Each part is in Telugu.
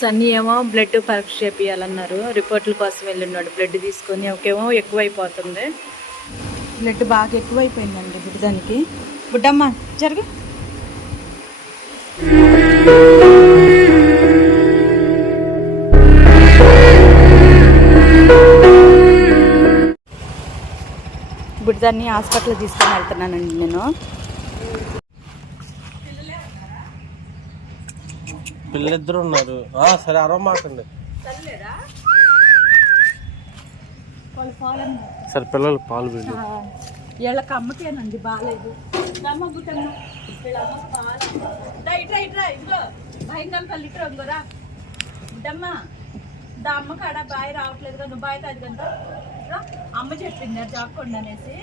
సన్నీ ఏమో బ్లడ్ పరీక్ష చేపియాలన్నారు. రిపోర్ట్ల కోసం వెళ్ళినాడు. బ్లడ్ తీసుకొని ఒకేమో ఎక్కువైపోతుంది. బ్లడ్ బాగా ఎక్కువైపోయిందండి బుడ్డదానికి. బుడ్డమ్మ జరుగు. బుడ్డదాన్ని హాస్పిటల్ తీసుకొని వెళ్తున్నానండి నేను. పిల్లలిద్దరు ఉన్నారు. సరే అరవమాకండి. సరే పిల్లలు పాలు వీళ్ళు వీళ్ళకి అమ్మకేనండి బాగాలేదు. అమ్మ కాడ బాయ్ రావట్లేదు కదా, నువ్వు బాయ్ తాది కదా అమ్మ చెప్పింది జాక్కోండి అనేసి.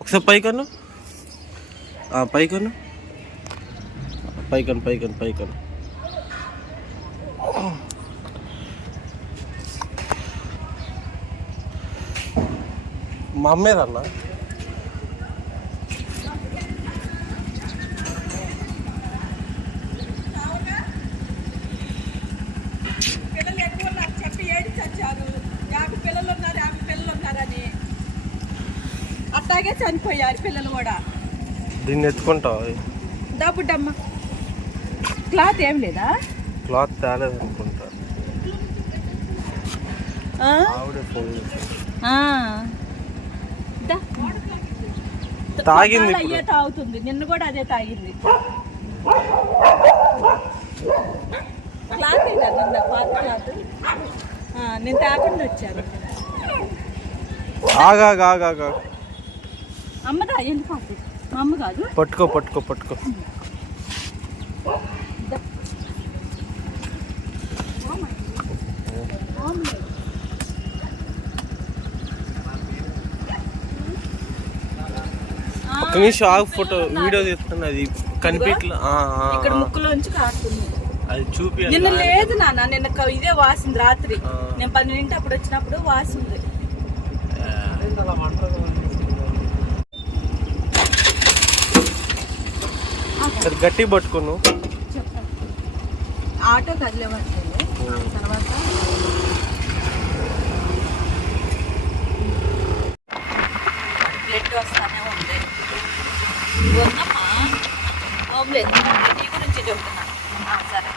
ఒకసారి పైకను పైకను పైకను పైకను పైకను మా అమ్మేదన్నా పిల్లలు ఎక్కువ నాకు చెప్పి ఏడి చచ్చారు. 50 పిల్లలు ఉన్నారు, 50 పిల్లలు ఉన్నారని అట్లాగే చనిపోయారు పిల్లలు కూడా. దీన్ని ఎత్తుకుంటావు దాబుడ్డమ్మ. క్లాత్ ఏం లేదా? క్లాత్ తేలేదు అనుకుంటా. తాగింది అయ్యే తాగుతుంది. నిన్న కూడా అదే తాగింది. క్లాత్ కదా పాత క్లాత్. నేను తాకుండా వచ్చాను. అమ్మదా ఎందుకు పాటు? మా అమ్మ కాదు. పట్టుకో పట్టుకో పట్టుకో. ఒక్క నిమిషం ఆగు, ఫోటో వీడియో తీస్తున్నా. అది కనిపించలే. ఇక్కడ ముక్కులోంచి కారుతుంది. అది చూపి. నిన్న లేదు నాన్న, నిన్న ఇదే వాసింది రాత్రి. నేను 12 అప్పుడు వచ్చినప్పుడు వాసింది. గట్టి పట్టుకోను. ఆటో కదిలేవట్లేదు. తర్వాత బ్లడ్ వస్తానే ఉంది. ఉందమ్మా ఓం లేదు, నీ గురించి చెప్తున్నాను. సరే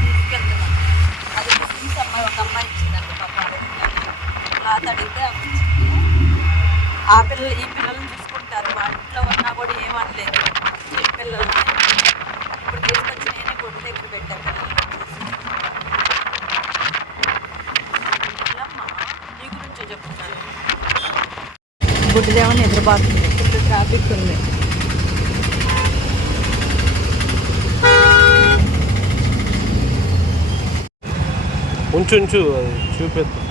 తీసుకెళ్తున్నాను. అది ముస్లిమ్స్ అమ్మాయి, ఒక అమ్మాయి ఇచ్చిందండి పాప. క్లాత్ అడిగితే అమ్మించింది. ఆ పిల్లలు ఈ పిల్లల్ని చూసుకుంటారు. వాళ్ళ ఇంట్లో ఉన్నా కూడా ఏమనలేదు పిల్లల్ని. ఇప్పుడు తీసుకొచ్చి నేనే కొట్టు దగ్గర పెట్టాను. పిల్లమ్మా నీ గురించే చెప్తున్నాను. బుడ్డిదేమో నిద్రపోతుంది. ఇప్పుడు ట్రాఫిక్ ఉంది. ఉంచు ఉంచు, చూపిద్దాం.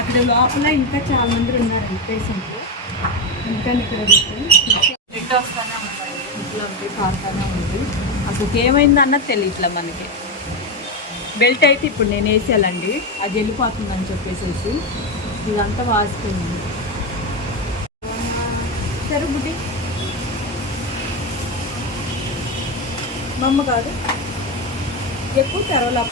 అక్కడ లోపల ఇంకా చాలా మంది ఉన్నారండి పేషెంట్లు. ఇంకా ఇక్కడ బ్లడ్ వస్తానే ఉంటాయి. ఇంట్లో ఉంది, కారుతానే ఉంది. అసలు ఏమైందన్నది తెలియట్లే మనకి. బెల్ట్ అయితే ఇప్పుడు నేను వేసేయాలండి, అది వెళ్ళిపోతుందని చెప్పేసి. ఇదంతా వాసిపోయింది. సరే బుడ్డి మా అమ్మ కాదు, ఎక్కువ తెరవలా.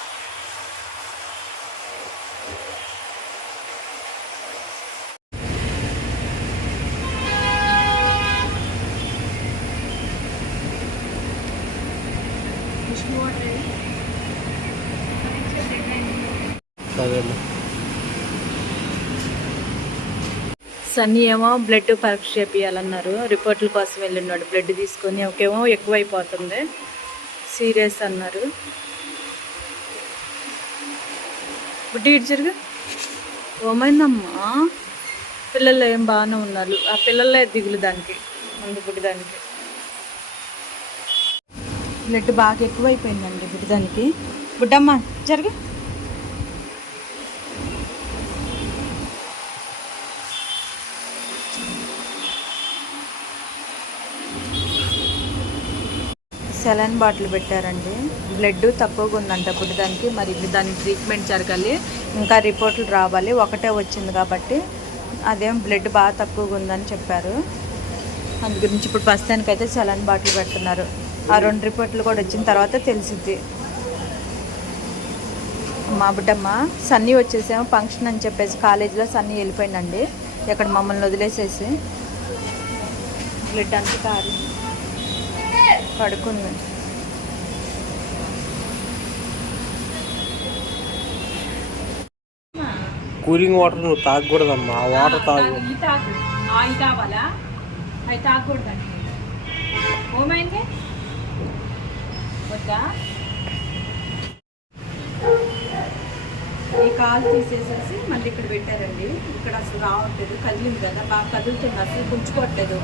సన్నీ ఏమో బ్లడ్ పరీక్ష చేపియాలన్నారు. రిపోర్ట్ల కోసం వెళ్ళినాడు. బ్లడ్ తీసుకొని ఒకేమో ఎక్కువైపోతుంది, సీరియస్ అన్నారు. బుడ్డి ఇటు జరుగు. ఏమైందమ్మా? పిల్లలు ఏం బాగానే ఉన్నారు. ఆ పిల్లలే దిగులు దానికి, ముందు బుడ్డిదానికి. బ్లడ్ బాగా ఎక్కువైపోయిందండి బుడ్డిదానికి. బుడ్డమ్మ జరుగు. సెలైన్ బాటిల్ పెట్టారండి. బ్లడ్ తక్కువగా ఉందంట ఇప్పుడు దానికి. మరి దానికి ట్రీట్మెంట్ జరగాలి, ఇంకా రిపోర్ట్లు రావాలి. ఒకటే వచ్చింది కాబట్టి అదేం బ్లడ్ బాగా తక్కువగా ఉందని చెప్పారు. అందు గురించి ఇప్పుడు ప్రస్తుతానికైతే సెలైన్ బాటిల్ పెడుతున్నారు. ఆ 2 రిపోర్ట్లు కూడా వచ్చిన తర్వాత తెలిసిద్ది. మా బిడ్డమ్మ సన్నీ వచ్చేసేమో ఫంక్షన్ అని చెప్పేసి కాలేజీలో సన్నీ వెళ్ళిపోయిందండి. ఇక్కడ మమ్మల్ని వదిలేసేసి బ్లడ్ అంతా కారి పడుకుంది. కూలింగ్ వాటర్ నువ్వు తాగకూడదమ్మా, ఆ వాటర్ తాగు. అవి కావాలా? అవి తాగకూడదండి. ఏమైంది వద్దా? ఈ కాలు తీసేసేసి మళ్ళీ ఇక్కడ పెట్టారండి. ఇక్కడ అసలు రావట్లేదు, కదిలింది కదా బాగా కదులుతుంది, అసలు పుంజుకోవట్లేదు.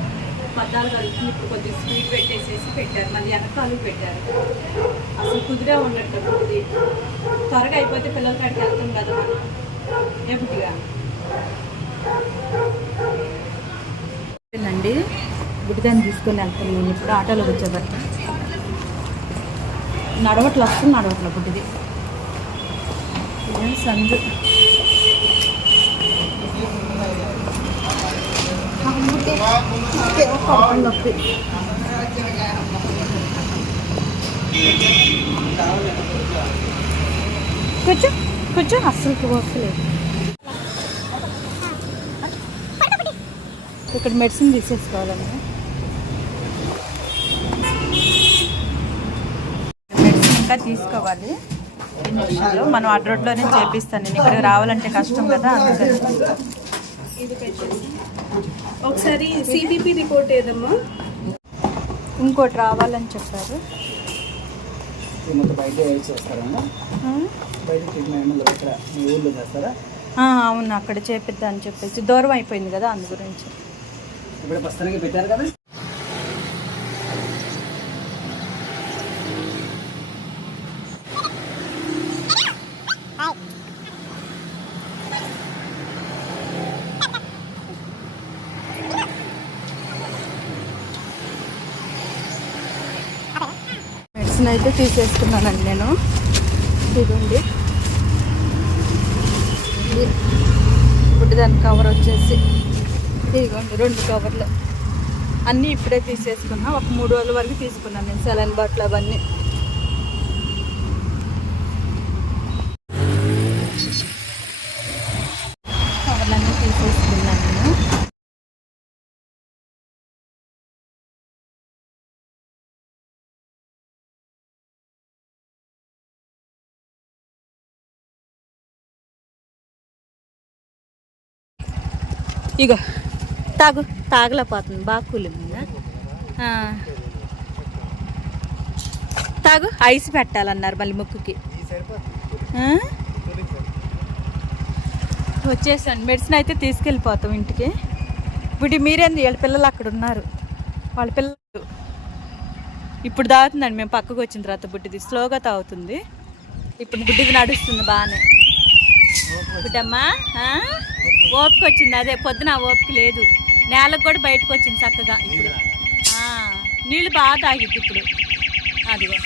14 కలుగుతుంది. ఇప్పుడు కొద్దిగా స్పీడ్ పెట్టేసేసి పెట్టారు. మళ్ళీ వెనకాలు పెట్టారు. అసలు కుదిరే ఉండట్లేదు. ఇది త్వరగా అయిపోతే పిల్లల కాడికి వెళ్తాం కదా మనం. ఎప్పుడుగా అండి గుడిదాన్ని తీసుకొని వెళ్తాను నేను. ఇప్పుడు ఆటోలో కూర్చోబెడతాను. నడవట్లు వస్తుంది, నడవట్ల బుడ్డిది సందు. నొప్పి కూర్చో కూర్చో, అస్సలు వస్తలేదు. ఇక్కడ మెడిసిన్ తీసేసుకోవాలన్నా. మెడిసిన్ ఇంకా తీసుకోవాలి. ఇంజక్షన్లో మనం అడ్ రోడ్లోనే చేపిస్తాను నేను. ఇక్కడ రావాలంటే కష్టం కదా, అందుకని. ఒకసారి సిబిపి రిపోర్ట్ ఏదమ్మా? ఇంకోటి రావాలని చెప్పారు. అవును, అక్కడ చేపిద్దా అని చెప్పేసి దూరం అయిపోయింది కదా, అందు గురించి. పెట్టారు కదా. మెడిసిన్ అయితే తీసేసుకున్నానండి నేను. ఇదండి ఇప్పుడు దాని కవర్ వచ్చేసి ఇదిగోండి 2 కవర్లు అన్నీ ఇప్పుడే తీసేసుకున్నా. ఒక 3 రోజుల వరకు తీసుకున్నాను నేను సెలైన్ బాటిల్ అవన్నీ. కవర్లన్నీ తీసేసుకున్నాను నేను. ఇగో తాగలేకపోతుంది, బాగా కూలింది. తాగు. ఐస్ పెట్టాలన్నారు మళ్ళీ ముక్కుకి. వచ్చేసాను. మెడిసిన్ అయితే తీసుకెళ్ళిపోతాం ఇంటికి. ఇప్పుడు మీరేంది, వీళ్ళ పిల్లలు అక్కడ ఉన్నారు. వాళ్ళ పిల్లలు ఇప్పుడు తాగుతుందండి. మేము పక్కకు వచ్చిన తర్వాత బుడ్డిది స్లోగా తాగుతుంది. ఇప్పుడు బుడ్డిది నడుస్తుంది బాగానే. బుడ్డమ్మా ఓపిక వచ్చింది. అదే పొద్దున ఓపిక లేదు. నేలకు కూడా బయటకు వచ్చింది చక్కగా. ఇప్పుడు నీళ్ళు బాగా తాగిద్ది. ఇప్పుడు అదిగో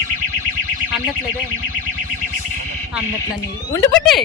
అందట్లేదే, అందట్ల నీళ్ళు. ఉండి బుడ్డి.